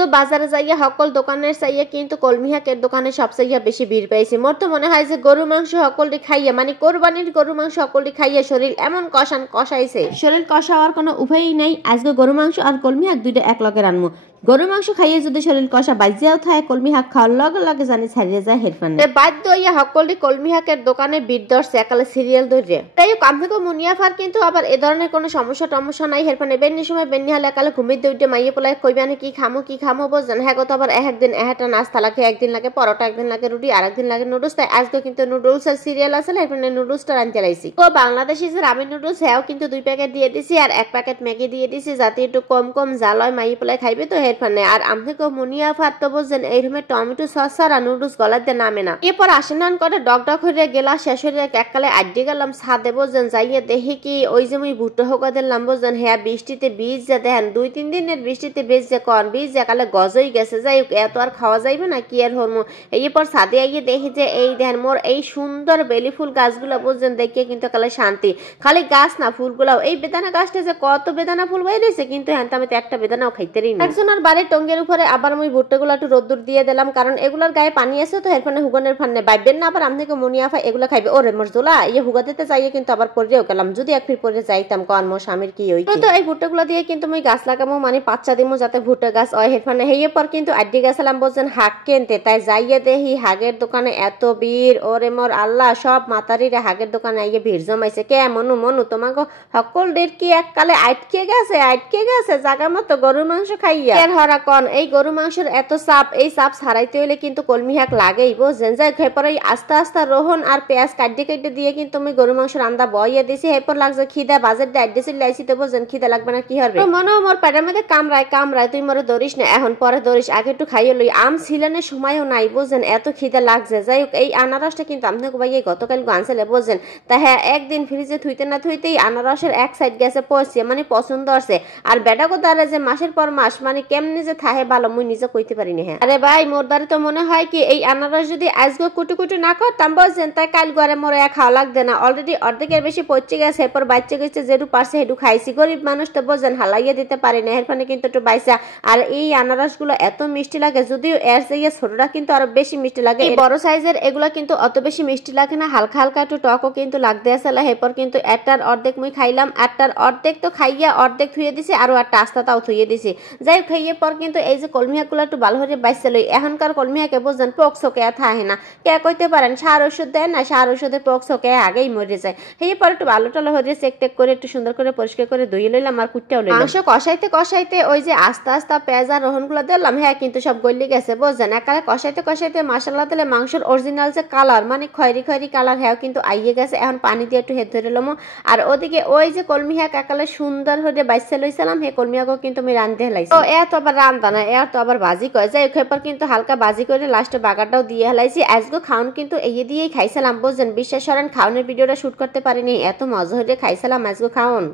আজকে বাজারে যাইয়া সকল দোকানের চাইয়া কিন্তু কলমি শাকের দোকানে সবচেয়ে বেশি ভিড় পাইছি। মোর তো মনে হয় যে গরু মাংস সকলটি খাইয়া মানে কোরবানির গরু মাংস সকলটি খাইয়া শরীর এমন কষাইছে, শরীর কষাওয়ার কোনো উপায়ই নাই। আজকে গরু মাংস আর কলমি শাক দুইটা এক লগে রানমু। গরু মাংস খাইয়ে যদি শরীর কষা বাজিয়াও থাকে, কলমি শাক খাওয়ার লগে লগে জানি ছাড়িয়ে যায় হেডফোন বাধ্য হইয়া সকলটি কলমি শাকের দোকানে ভিড় ধরছে একালে সিরিয়াল ধরে। তাই কামথেকে মুনিয়াফার কিন্তু আবার এ ধরনের কোনো সমস্যা নাই হেডফোনে বেন্নি সময় বেন্নি হলে একালে ঘুমিয়ে উঠে মাইয়ে পোলায় কইবানে কি খামো বোঝেন। হ্যাঁ তো আবার একদিন একটা নাস্তা লাগে, একদিন লাগে পরোটা, একদিন লাগে রুটি, আর একদিন লাগে নুডলস। তাই আজকে কিন্তু নুডলস আর সিরিয়াল আছে হেডফোনে নুডলসটা রানতে লাইছি। ও বাংলাদেশি যে রামের নুডলস হ্যাঁ কিন্তু 2 প্যাকেট দিয়ে দিছি আর 1 প্যাকেট ম্যাগি দিয়ে দিছি যাতে একটু কম জাল হয়, মাইয়ে পোলায় খাইবে তো হেডফোনে। আর আমথেকে মুনিয়াফার তো বোঝেন এইরকম টমেটো সস ছাড়া নুডলস গলাতে নামে না। এরপর আসেনান করে ডক হয়ে গেলা শেষ হয়ে এককালে আড্ডি গেলাম ছাদে বোঝেন যাইয়া দেখি কি ওই যে মুই ভুট্টো হোকা দিলাম বোঝেন হ্যাঁ বৃষ্টিতে বীজ যা দেখেন 2-3 দিনের বৃষ্টিতে বীজ যে কন বীজ একালে গজই গেছে। যাই এত আর খাওয়া যাইবে না কি আর হরমো। এরপর ছাদে আইয়ে দেখি যে এই দেখেন মোর এই সুন্দর বেলি ফুল গাছগুলা বোঝেন দেখিয়ে কিন্তু একালে শান্তি। খালি গাছ না ফুলগুলাও, এই বেদানা গাছটা যে কত বেদানা ফুল বাইরেছে কিন্তু হ্যাঁ আমি তো একটা বেদানাও খাইতেরই না। একজনের বাড়ির টঙ্গের উপরে আবার মুই ভুট্টাগুলো একটু রোদ্দুর দিয়ে দিলাম কারণ এগুলার গায়ে পানি আছে তো এর ফলে হুগনের ফান্নে বাইবেন না। আবার আমথেকে মুনিয়াফা এগুলো খাইবে ওরে মোর জোলা ইয়ে হুগা দিতে যাইয়ে কিন্তু আবার পরেও গেলাম যদি এক ফির পরে যাইতাম কন মোর স্বামীর কি হই তো এই ভুট্টাগুলো দিয়ে কিন্তু মুই গাছ লাগামো মানে পাচ্চা দিমো যাতে ভুট্টা গাছ হয় হেরফানে। হেয়ে পর কিন্তু আড্ডি গেছিলাম বলছেন হাগ কিনতে। তাই যাইয়ে দেখি হাগের দোকানে এত ভিড় ওরে মোর আল্লাহ, সব মাতারিরে হাগের দোকানে আইয়ে ভিড় জমাইছে। কে মনু তোমাকে সকল ডের কি এককালে আটকে গেছে জায়গা মতো গরুর মাংস খাইয়া এর হরা কন। এই গরু মাংসের এত চাপ, এই চাপ ছাড়াইতে হইলে কিন্তু কলমি শাক লাগেই বোঝেন। যাই এরপর আস্তে রোহন আর পেঁয়াজ কাটতে দিয়ে কিন্তু আমি গরু মাংস রান্দা বইয়ে দিছি। এরপর লাগছে খিদা বাজার দিয়ে আড্ডেছি লাইছি তো বোঝেন খিদা লাগবে না কি হবে। মনে মোর পেটের মধ্যে কামড়ায় তুই মরে ধরিস না এখন পরে ধরিস আগে একটু খাইয়ে লই। আম ছিলানের সময়ও নাই বোঝেন এত খিদা লাগছে। যাই হোক এই আনারসটা কিন্তু আপনাকে ভাই গতকাল আনছিলে বোঝেন। তা হ্যাঁ একদিন ফ্রিজে থুইতে না থুইতেই আনারসের এক সাইড গেছে পড়ছে মানে পছন্দ হচ্ছে। আর বেটা কোথায় যে মাসের পর মাস মানে কেমনি যে থাহে ভালো মুই নিজে কইতে পারিনি। হ্যাঁ আরে ভাই মোর বাড়ি তো মনে হয় কি এই আনারস যদি আজকে কুটি না করতাম বলছেন তাই কাল ঘরে মোর খাওয়া লাগবে না। অলরেডি অর্ধেকের বেশি পচে গেছে এরপর বাচ্চা গেছে যেটু পারছে সেটু খাইছি। গরিব মানুষ তো বোঝেন হালাইয়া দিতে পারি না এরপরে কিন্তু একটু বাইসা। আর এই আনারস গুলো এত মিষ্টি লাগে যদিও এর চেয়ে ছোটটা কিন্তু আরো বেশি মিষ্টি লাগে। এই বড় সাইজের এগুলা কিন্তু অত বেশি মিষ্টি লাগে না, হালকা একটু টকও কিন্তু লাগতে আসলে। এরপর কিন্তু একটার অর্ধেক মুই খাইলাম, একটার অর্ধেক তো খাইয়া অর্ধেক থুয়ে দিছি আর একটা আস্তাটাও থুয়ে দিছি। যাই খাইয়ে পর কিন্তু এই যে কলমি শাকগুলো একটু ভালো করে বাইসে লই। এখনকার কলমি শাকে বোঝেন পোকসোকে থাকে না। কে কইতে পারেন সার ওষুধ দেয় না, সার ওষুধের পোকসোকে আগেই মরে যায়। এই পর একটু ভালো টালো হয়ে চেক করে একটু সুন্দর করে পরিষ্কার করে ধুয়ে লইলাম আর কুটটাও লইলাম। মাংস কষাইতে ওই যে আস্তে পেঁয়াজ আর রসুনগুলো দিলাম হ্যাঁ কিন্তু সব গলি গেছে বোঝেন। একালে কষাইতে মশলা দিলে মাংসের অরিজিনাল যে কালার মানে খয়েরি কালার হ্যাঁ কিন্তু আইয়ে গেছে। এখন পানি দিয়ে একটু হেদ ধরে লমো। আর ওদিকে ওই যে কলমি শাক একালে সুন্দর হয়ে বাইসে লইছিলাম হে কলমি শাকও কিন্তু আমি রান্ধতে হেলাইছি। ও এত আবার রান্ধা না এর তো আবার ভাজি কয়। যাই এরপর কিন্তু হালকা ভাজি করে লাস্টে বাগারটাও দিয়ে হেলাইছি। আজকে খাওন কিন্তু এই দিয়েই খাইছিলাম বোঝেন। বিশ্বাস করেন খাওনের ভিডিওটা শুট করতে পারিনি, এত মজা হয়ে খাইছিলাম আজকে খাওন।